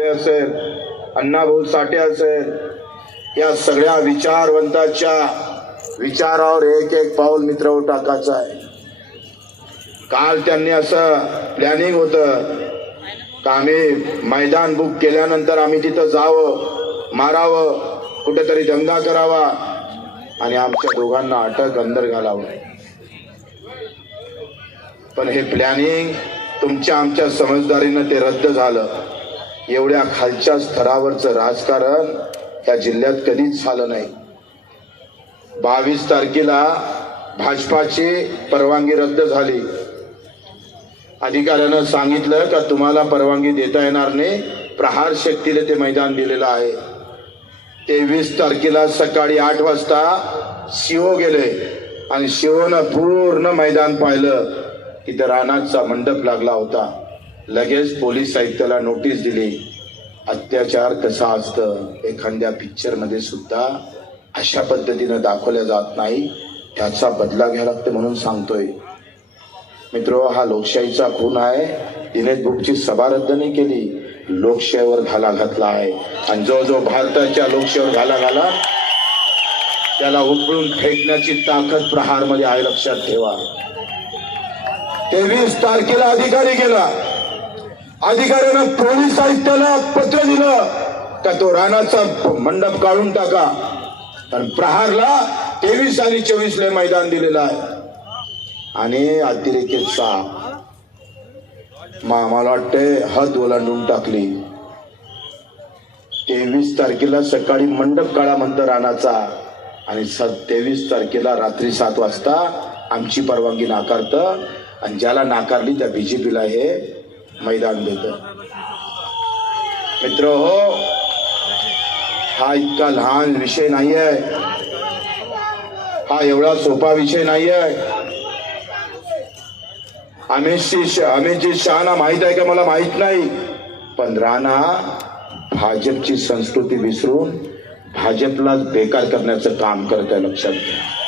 असेल अण्णाभाऊ साठे असेल या सगळ्या विचारवंताच्या विचारावर एक एक पाऊल मित्र टाकायचं आहे. काल त्यांनी असं प्लॅनिंग होतं का आम्ही मैदान बुक केल्यानंतर आम्ही तिथं जावं मारावं कुठेतरी दंगा करावा आणि आमच्या दोघांना अटक अंदर घालावं. पण हे प्लॅनिंग तुमच्या आमच्या समजदारीनं ते रद्द झालं. एवढ्या खालच्या स्तरावरचं राजकारण या जिल्ह्यात कधीच झालं नाही. बावीस तारखेला भाजपाची परवानगी रद्द झाली. अधिकाऱ्यानं सांगितलं का तुम्हाला परवानगी देता येणार नाही प्रहार शक्तीला ते मैदान दिलेलं आहे. तेवीस तारखेला सकाळी आठ वाजता शिओ गेले आणि शिवनं पूर्ण मैदान पाहिलं. तिथं राणाचा मंडप लागला होता. लगेच पोलीस आयुक्ताला नोटीस दिली. अत्याचार कसा असतं एखाद्या पिक्चरमध्ये सुद्धा अशा पद्धतीनं दाखवल्या जात नाही त्याचा बदला घ्यावा लागते म्हणून सांगतोय. मित्र हा लोकशाहीचा खून आहे. तिने बुकची सभा रद्द नाही केली. लोकशाहीवर घाला घातला आहे. आणि जो जो भारताच्या लोकशाहीवर घाला घाला. त्याला उकळून फेकण्याची ताकद प्रहारमध्ये आहे लक्षात ठेवा. तेवीस तारखेला अधिकारी गेला. अधिकाऱ्यानं पोलीस आयुक्ताला पत्र दिलं. का तो रानाचा मंडप काढून टाका. पण प्रहारला तेवीस आणि चोवीस ले मैदान दिलेलं आहे. आणि अतिरेकी सहा मला वाटते हद ओलांडून टाकली. तेवीस तारखेला सकाळी मंडप काळा म्हणतं रानाचा. आणि स तेवीस तारखेला रात्री सात वाजता आमची परवानगी नाकारतं. आणि ज्याला नाकारली त्या बीजेपीला हे मैदान देत. मित्र हो हा इतका लहान विषय नाही आहे हा एवढा सोपा विषय नाही आहे अमितशी अमितजी शहाना माहीत आहे का? मला माहीत नाही. पण राणा भाजपची संस्कृती विसरून भाजपला बेकार करण्याचं काम करत आहे लक्षात घ्या.